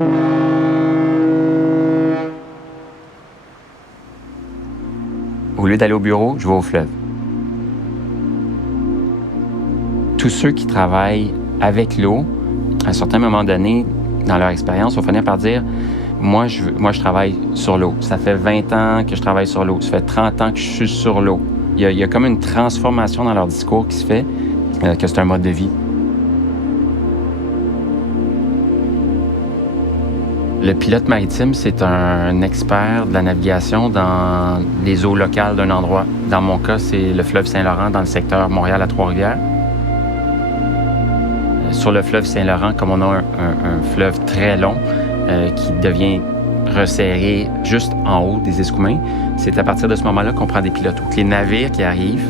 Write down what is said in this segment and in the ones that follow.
Au lieu d'aller au bureau, je vais au fleuve. Tous ceux qui travaillent avec l'eau, à un certain moment donné, dans leur expérience, vont finir par dire « Moi, je travaille sur l'eau. Ça fait 20 ans que je travaille sur l'eau. Ça fait 30 ans que je suis sur l'eau. » Il y a comme une transformation dans leur discours qui se fait, que c'est un mode de vie. Le pilote maritime, c'est un expert de la navigation dans les eaux locales d'un endroit. Dans mon cas, c'est le fleuve Saint-Laurent dans le secteur Montréal à Trois-Rivières. Sur le fleuve Saint-Laurent, comme on a un fleuve très long qui devient resserré juste en haut des Escoumins, c'est à partir de ce moment-là qu'on prend des pilotes. Donc, les navires qui arrivent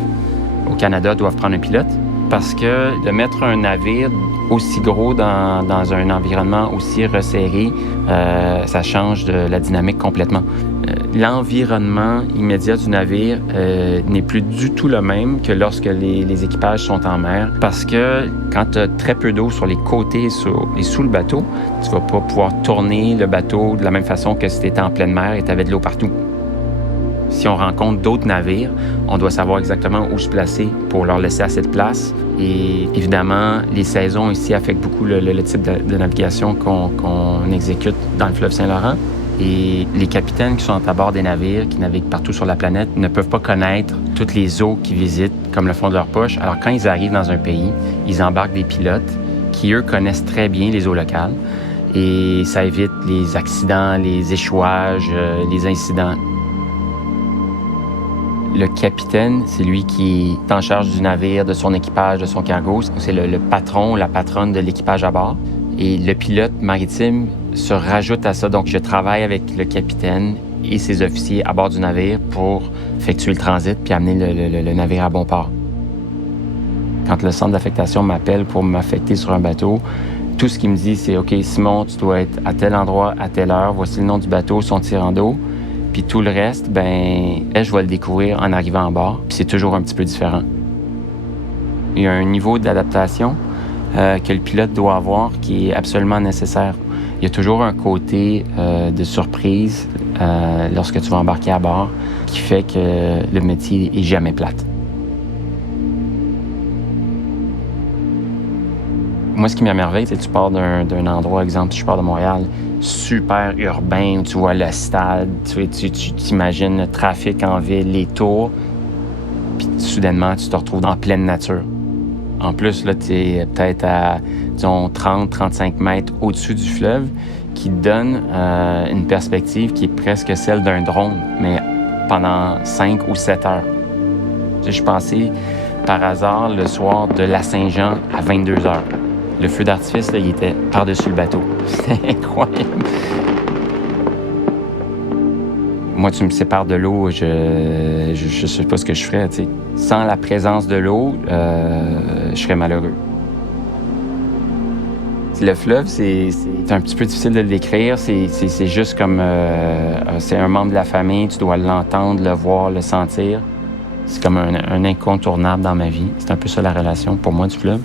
au Canada doivent prendre un pilote parce que de mettre un navire aussi gros dans un environnement aussi resserré, ça change de la dynamique complètement. L'environnement immédiat du navire n'est plus du tout le même que lorsque les équipages sont en mer parce que quand tu as très peu d'eau sur les côtés et sous le bateau, tu vas pas pouvoir tourner le bateau de la même façon que si tu étais en pleine mer et tu avais de l'eau partout. Si on rencontre d'autres navires, on doit savoir exactement où se placer pour leur laisser assez de place. Et évidemment, les saisons ici affectent beaucoup le type de navigation qu'on exécute dans le fleuve Saint-Laurent. Et les capitaines qui sont à bord des navires, qui naviguent partout sur la planète, ne peuvent pas connaître toutes les eaux qu'ils visitent comme le fond de leur poche. Alors quand ils arrivent dans un pays, ils embarquent des pilotes qui, eux, connaissent très bien les eaux locales. Et ça évite les accidents, les échouages, les incidents. Le capitaine, c'est lui qui est en charge du navire, de son équipage, de son cargo. C'est le patron ou la patronne de l'équipage à bord. Et le pilote maritime se rajoute à ça. Donc, je travaille avec le capitaine et ses officiers à bord du navire pour effectuer le transit puis amener le navire à bon port. Quand le centre d'affectation m'appelle pour m'affecter sur un bateau, tout ce qu'il me dit, c'est « OK, Simon, tu dois être à tel endroit, à telle heure. Voici le nom du bateau, son tirant d'eau. » Puis tout le reste, je vais le découvrir en arrivant à bord. Puis c'est toujours un petit peu différent. Il y a un niveau d'adaptation que le pilote doit avoir qui est absolument nécessaire. Il y a toujours un côté de surprise lorsque tu vas embarquer à bord qui fait que le métier est jamais plate. Moi, ce qui m'émerveille, c'est que tu pars d'un endroit, exemple, je pars de Montréal, super urbain, où tu vois le stade, tu t'imagines le trafic en ville, les tours, puis soudainement, tu te retrouves en pleine nature. En plus, là, tu es peut-être à, disons, 30-35 mètres au-dessus du fleuve, qui te donne une perspective qui est presque celle d'un drone, mais pendant 5 ou 7 heures. Je passais par hasard le soir de Lac-Saint-Jean à 22 heures. Le feu d'artifice, là, il était par-dessus le bateau. C'était incroyable. Moi, tu me sépares de l'eau, je sais pas ce que je ferais. T'sais. Sans la présence de l'eau, je serais malheureux. Le fleuve, c'est un petit peu difficile de le décrire. C'est juste comme... c'est un membre de la famille, tu dois l'entendre, le voir, le sentir. C'est comme un incontournable dans ma vie. C'est un peu ça la relation pour moi du fleuve.